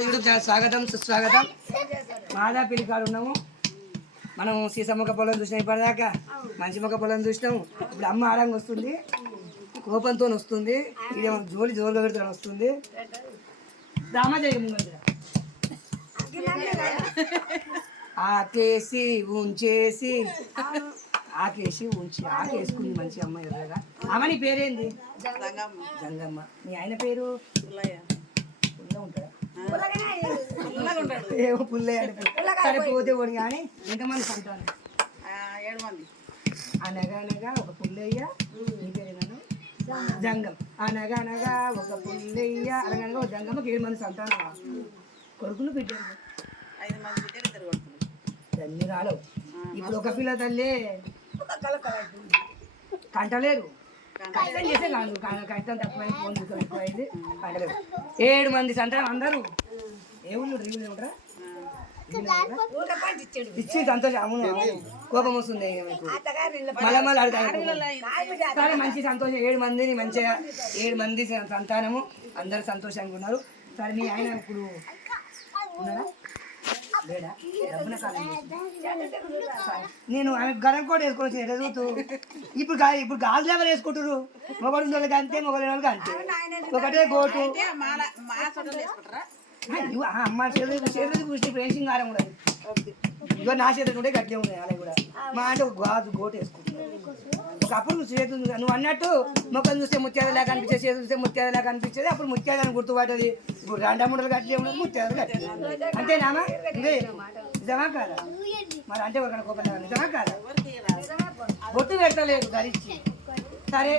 YouTube channel స్వాగతం సుస్వాగతం. మాదా పిలికాడు ఉన్నాము. మనం సీసమ్మక పొలం చూసినాం ఇప్పటిదాకా. మంచి మొక్క పొలం చూసినాము. ఇప్పుడు అమ్మ ఆడంగా వస్తుంది. కోపంతో వస్తుంది. ఇదేమో జోలి జోలుగా పెడతాను వస్తుంది. ఆకేసి ఉంచేసి. ఆకేసి ఉంచి ఆకేసుకుంది మంచి అమ్మ ఎర్రగా. అమ్మ నీ పేరేంది? జంగమ్మ. మీ ఆయన పేరు? ఏమో పుల్లే పోతే పోనీ కానీ ఎంతమంది సంతానం? ఏడు మంది. అనగా అనగా ఒక పుల్లయ్య జంగం. అనగా అనగా ఒక పుల్లయ్య అనగా అనగా ఒక జంగమ్మకి ఏడు మంది సంతానం. కొడుకులు పెట్టారు ఐదు మంది బిడ్డలు ఇద్దరు కొడుకులు. తల్లి రాలవు. ఇప్పుడు ఒక పిల్ల తల్లి. కంటలేరు కష్టం చేసే కాదు కష్టం తక్కువైంది ఫోన్ ఎక్కువైంది కంటలేరు ఏడు మంది సంతానం అందరూ ఏ ఊళ్ళు రీవులు ఉంటారా ఇచ్చి సంతోషం అవును. కోపం వస్తుంది ఇక మీకు. మళ్ళా మళ్ళీ అడుగుతాను కానీ మంచి సంతోషం. ఏడు మందిని మంచిగా ఏడు మంది సంతానము. అందరు సంతోషంగా ఉన్నారు. సరే మీ ఆయన ఇప్పుడు ఉన్నారా? నేను ఆమె గరం కూడా వేసుకొని వచ్చి ఎదుగుతూ ఇప్పుడు ఇప్పుడు గాజు లెవెల్ వేసుకుంటారు మొగడు వాళ్ళకి అంతే మొగలు వాళ్ళకి అంతే ఒకటే గోటు ఇవ్వ, అమ్మ చేతులు చేతులు పూసి ప్రేషింగ్ కారం కూడా ఇగో నా చేతులు ఉంటే గట్టిగా ఉన్నాయి అలా కూడా. మా అంటే ఒక గాజు గోటు వేసుకుంటున్నాను ఒకప్పుడు నువ్వు చేతులు నువ్వు అన్నట్టు మొక్కలు చూస్తే ముత్యాలలా కనిపించేది చేతులు చూస్తే ముత్యాలలా కనిపించేది అప్పుడు ముత్యాలని గుర్తుపట్టేది. ఇప్పుడు రెండా మూడలు గట్టిగా ఉన్నది ముత్యాలు గట్టి అంతేనామా ఇదే నిజమా కాదా? మరి అంటే ఒక లేదా? నిజమా కాదా? బొట్టు పెడతలేదు ధరించి. సరే.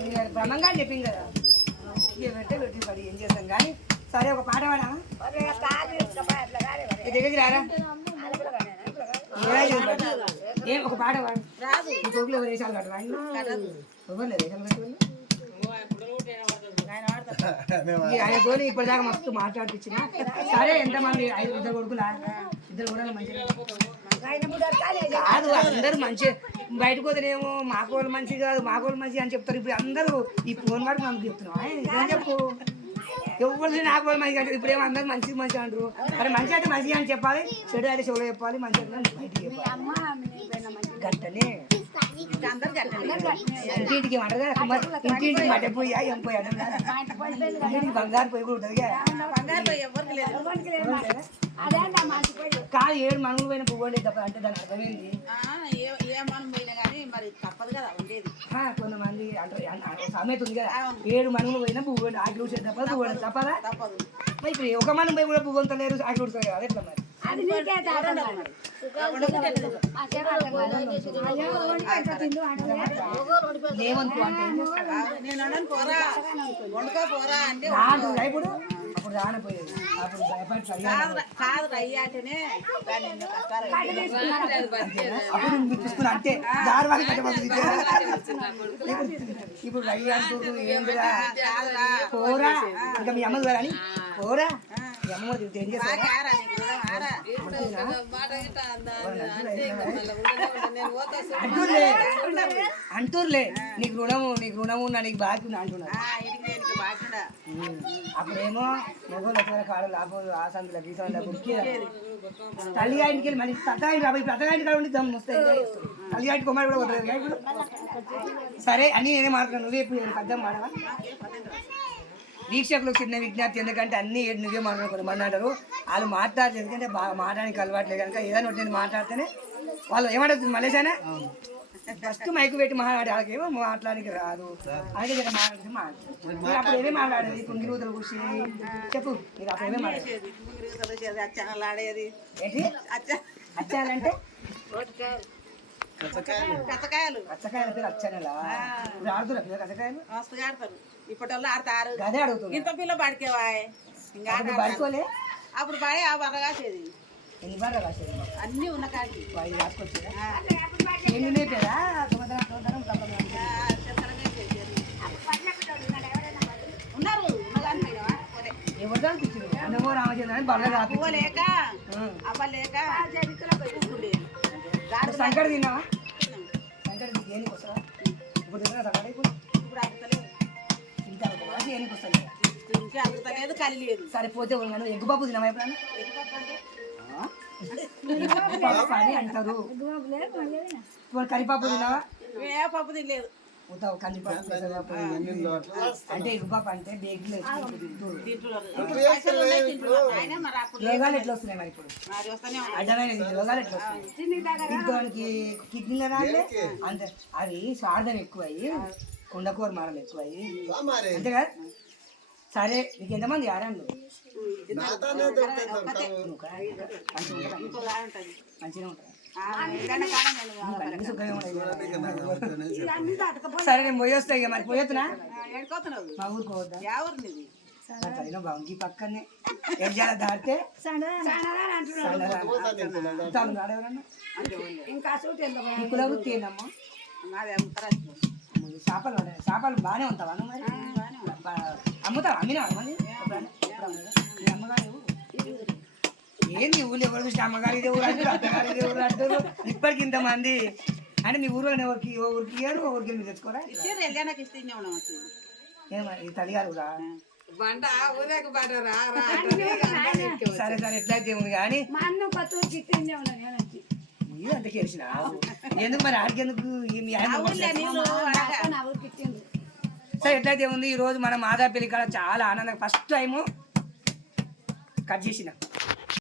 కూడా బ్రహ్మంగా చెప్పింది కదా. ఇక పెట్టే పెట్టి పడి ఏం చేస్తాం? కానీ సరే ఒక పాట దగ్గరికి రారా. ఏం ఒక పాట పాడు. కొడుకులు వేషాలు కట్టరా ఎవరు లేదు వేషాలు కట్టలేదు ఆయన తోని ఇప్పటిదాకా మస్తు మాట్లాడిపించిన. సరే ఎంతమంది? ఐదు ఇద్దరు కొడుకులా? కాదు అందరూ మంచి బయటకు పోతేనేమో మా కోళ్ళు మంచి కాదు మా కోళ్ళు మంచి అని చెప్తారు. ఇప్పుడు అందరూ ఈ ఫోన్ వాడికి మనకు చెప్తున్నాం చెప్పు? ఎవరు నా కోళ్ళు మంచి అంటారు. ఇప్పుడు ఏమో అందరూ మంచి మంచి అంటారు. మరి మంచి అంటే మంచిగా అని చెప్పాలి. చెడు అయితే చెడు చెప్పాలి. మంచి అంటే బయటికి చెప్పాలి. కట్టండి ఇంటింటికి వంటగా ఇంటింటికి మట్ట పోయి ఏం పోయి. ఇంటింటికి బంగారు పోయి కూడా ఉంటుంది కదా. ఏడు మనుగులు పోయిన పువ్వు అంటే తప్ప అంటే దాని అర్థమైంది. ఆ, ఏ మనం పోయినా కానీ మరి తప్పదు కదా ఉండేది. ఆ, కొంతమంది సామెత ఉంది కదా. ఏడు మనుగులు పోయినా పువ్వు అంటే ఆకి ఊసే తప్ప పువ్వు తప్పదా తప్పదు? మరి ఇప్పుడు ఒక మనం పోయి కూడా పువ్వు అంత లేరు ఆకి ఊడుతుంది కదా. ఎట్లా మరి అంటే? ఇప్పుడు. అప్పుడు రానపోయేది. అప్పుడు భయపడి అంటే దారి వాళ్ళు పెట్టబోతుంది ఇప్పుడు రయ్య అంటారు ఏంటిరా పోరా. ఇంకా మీ అమ్మ ద్వారా పోరా. మీ అమ్మ ఏం చేస్తారా అంటుర్లే. అంటుర్లే నీకు రుణము నీకు రుణము ఉన్నా నీకు బాకీ ఉన్నా బాగుండా అప్పుడేమో మొగలు వచ్చిన కాడు లాభం ఆ సందులో ఈ సందులో ఉరికేది తల్లి ఇంటికి వెళ్ళి మళ్ళీ తత్తగాడి రాబోయి పెద్దగాడి దమ్ము వస్తాయి తల్లి గాడి కొమ్మడి కూడా సరే అన్నీ నేనే మాట్లాడు నువ్వే ఇప్పుడు పెద్ద మాడవా వీక్షకులకు చిన్న విజ్ఞప్తి ఎందుకంటే అన్ని ఏడు నువ్వే మాట్లాడుకోరు మంది అంటారు వాళ్ళు మాట్లాడలేదు ఎందుకంటే బాగా మాట్లాడడానికి అలవాట్లేదు కనుక ఏదైనా ఒకటి నేను మాట్లాడితేనే వాళ్ళు ఏమంటారు మలేసానా ఫస్ట్ మైకు పెట్టి మాట్లాడే వాళ్ళకి ఏమో మాట్లాడానికి రాదు. అలాగే జర మాట్లాడితే మాట్లాడు. మీరు అప్పుడు ఏమేమి మాట్లాడేది కుంగిరి ఊతలు కూర్చి చెప్పు మీరు అప్పుడు ఏమేమి మాట్లాడేది అచ్చాలంటే కచ్చకాయలు. అచ్చకాయల పేరు అచ్చనలా? మస్తుగా ఆడతారు ఇప్పటి వాళ్ళు ఆడతారు. అదే అడుగుతున్నా ఇంత పిల్ల పడికేవాయ్ ఇంకా అప్పుడు పడుకోలే అప్పుడు పడే ఆ బరగా చేది ఎన్ని రాసేది మాకు? అన్నీ ఉన్న కాడికి. ఐదు రాసుకొచ్చేదా ఎన్ని నేపేదా సంవత్సరం సంవత్సరం. ఉన్నారు. ఉన్నదాని పోయినావా? పోలే. ఎవరు అనిపించింది అన్నమో రామచంద్ర బర్రె పువ్వు రాపించింది లేక అవ్వ లేక పువ్వు లేదు. గాడి సంకట తిన్నావా? దేనికి వస్తుందా ఇప్పుడు తిన్నా సంకట ఇప్పుడు ఇప్పుడు ఆగుతలేదు ఇంత దేనికి వస్తుంది ఇంకా అరుగుతలేదు కలి లేదు సరే పోతే ఉన్నాను ఎగ్గు పప్పు తినవా ఎప్పుడన్నా? ఎగ్గు పప్పు అంటారు పోనీ కరిపప్పు తినవా? ఏ పప్పు తినలేదు. పోతావు పెసరపప్పు అంటే పప్పు అంటే బేగులు రోగాలు ఎట్లా వస్తున్నాయి మరి ఇప్పుడు? అడ్డమైన రోగాలు ఎట్లా వస్తున్నాయి? కిడ్నీల రాలే అంతే. అది స్వార్థం ఎక్కువ అయ్యి కుండకూర మారం ఎక్కువ. అయ్యి అంతే కదా? సరే నీకు ఎంతమంది ఆరాండు ఇంకో దాని ఉంటుంది. మంచిగా ఉంటారా. సరే నేను పోయొస్తా ఇక మరి. ఎడుకోతున్నావు మా ఊరికి పోవద్దా? బాగుంది పక్కనే దాటితే చాలు రాడు ఎవరన్నా ఇంకా సూట్ ఎంత నీ కుల వృత్తి ఏందమ్మా? చేపలు. చేపలు బాగానే ఉంటావా మరి? అమ్ముతావా? అమ్మినా మరి? ఎప్పుడన్నా? ఎప్పుడు అమ్మలేదా? మీ అమ్మగారు ఏంది ఊళ్ళో ఎవరు చూసిన అమ్మగారు ఇదే ఊరు అంటారు అత్తగారు ఇదే ఊరు అంటారు? ఇప్పటికి ఇంతమంది. అంటే మీ ఊరిలో ఎవరికి ఊరికి ఇయ్యారు ఊరికి మీరు తెచ్చుకోరా ఏమో తల్లిగారు రా సరే సరే ఎట్లయితే ఉంది కానీ? మీరు అంత కేసిన ఎందుకు మరి ఆడికి ఎందుకు ఈ మీ ఆయన ఊర్లో నీళ్ళు అడగ నా ఊరికి ఇచ్చిండు సరే ఎట్లయితే ఉంది ఈ రోజు మనం మాదా పెళ్ళి కాడ చాలా ఆనందంగా ఫస్ట్ టైము కట్ చేసిన.